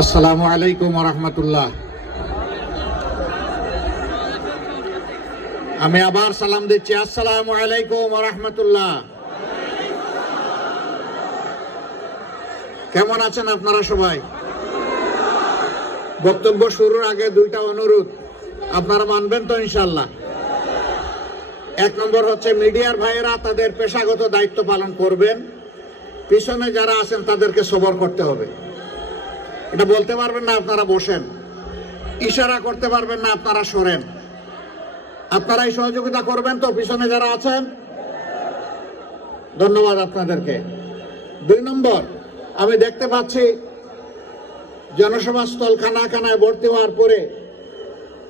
আসসালামু আলাইকুম ওয়া রাহমাতুল্লাহ। আমি আবার সালাম দিচ্ছি। আসসালামু আলাইকুম ওয়া রাহমাতুল্লাহ। কেমন আছেন আপনারা সবাই? বক্তব্য শুরুর আগে দুইটা অনুরোধ আপনারা মানবেন তো ইনশাআল্লাহ। এক নম্বর হচ্ছে মিডিয়ার ভাইয়েরা তাদের পেশাগত দায়িত্ব পালন করবেন, পিছনে যারা আছেন তাদেরকে সবর করতে হবে। এটা বলতে পারবেন না আপনারা বসেন, ইশারা করতে পারবেন না আপনারা সরেন। আপনারা এই সহযোগিতা করবেন তো পিছনে যারা আছেন? ধন্যবাদ আপনাদেরকে। দুই নম্বর, আমি দেখতে পাচ্ছি জনসভা স্থল খানায় ভর্তি হওয়ার পরে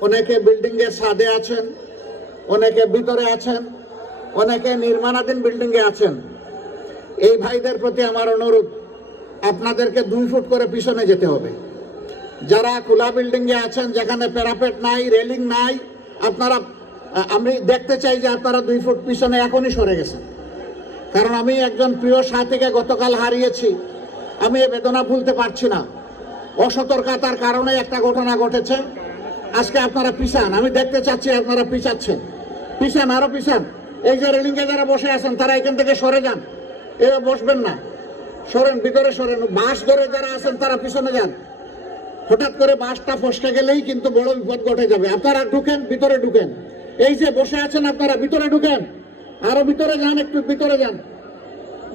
অনেকে বিল্ডিং এর ছাদে আছেন, অনেকে ভিতরে আছেন, অনেকে নির্মাণাধীন বিল্ডিং এ আছেন। এই ভাইদের প্রতি আমার অনুরোধ, আপনাদেরকে 2 ফুট করে পিছনে যেতে হবে। যারা খোলা বিল্ডিং এ আছেন, যেখানে প্যারাপেট নাই, রেলিং নাই, আপনারা, আমি দেখতে চাই যে আপনারা 2 ফুট পিছনে এখনই সরে গেছেন। কারণ আমি একজন প্রিয় সাথীকে গতকাল হারিয়েছি, আমি এ বেদনা ভুলতে পারছি না। অসতর্কতার কারণে একটা ঘটনা ঘটেছে। আজকে আপনারা পিছান, আমি দেখতে চাচ্ছি আপনারা পিছাচ্ছেন। পিছান, আরো পিছান। এই যে রেলিং এ যারা বসে আছেন তারা এখান থেকে সরে যান, এভাবে বসবেন না, সরেন, ভিতরে সরেন। বাঁশ ধরে যারা আছেন তারা পিছনে যান। হঠাৎ করে বাঁশটা ফসকে গেলেই কিন্তু বড় বিপদ ঘটে যাবে। আপনারা ঢুকেন, ভিতরে ঢুকেন। এই যে বসে আছেন আপনারা ভিতরে ঢুকেন, আরো ভিতরে যান, একটু ভিতরে যান,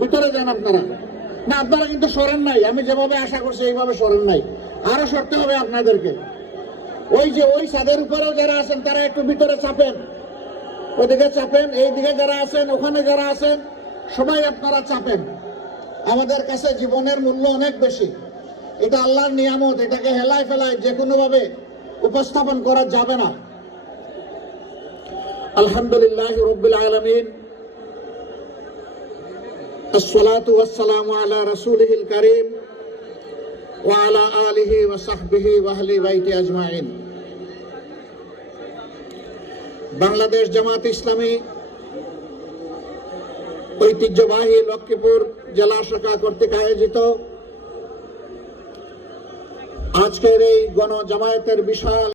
ভিতরে যান আপনারা। না, আপনারা কিন্তু সরেন নাই, আমি যেভাবে আশা করছি এইভাবে সরেন নাই, আরো সরতে হবে আপনাদেরকে। ওই যে ওই ছাদের উপরেও যারা আছেন তারা একটু ভিতরে চাপেন, ওইদিকে চাপেন। এইদিকে যারা আছেন, ওখানে যারা আছেন, সবাই আপনারা চাপেন। আমাদের কাছে জীবনের মূল্য অনেক বেশি, এটা আল্লাহর নিয়ামত, এটাকে হেলায় ফেলায় যে কোনো ভাবে উপস্থাপন করা যাবে না। আলহামদুলিল্লাহ রাব্বিল আলামিন, আসসালাতু ওয়াসসালামু আলা রাসূলিহিল কারীম ওয়া আলা আলিহি ওয়া সাহবিহি ওয়া আহলি বাইতি আজমাইন। বাংলাদেশ জামাত ইসলামী ঐতিহ্যবাহী লক্ষ্মীপুর জেলা শাখা কর্তৃক আয়োজিত আজকের এই গণজামায়াতের বিশাল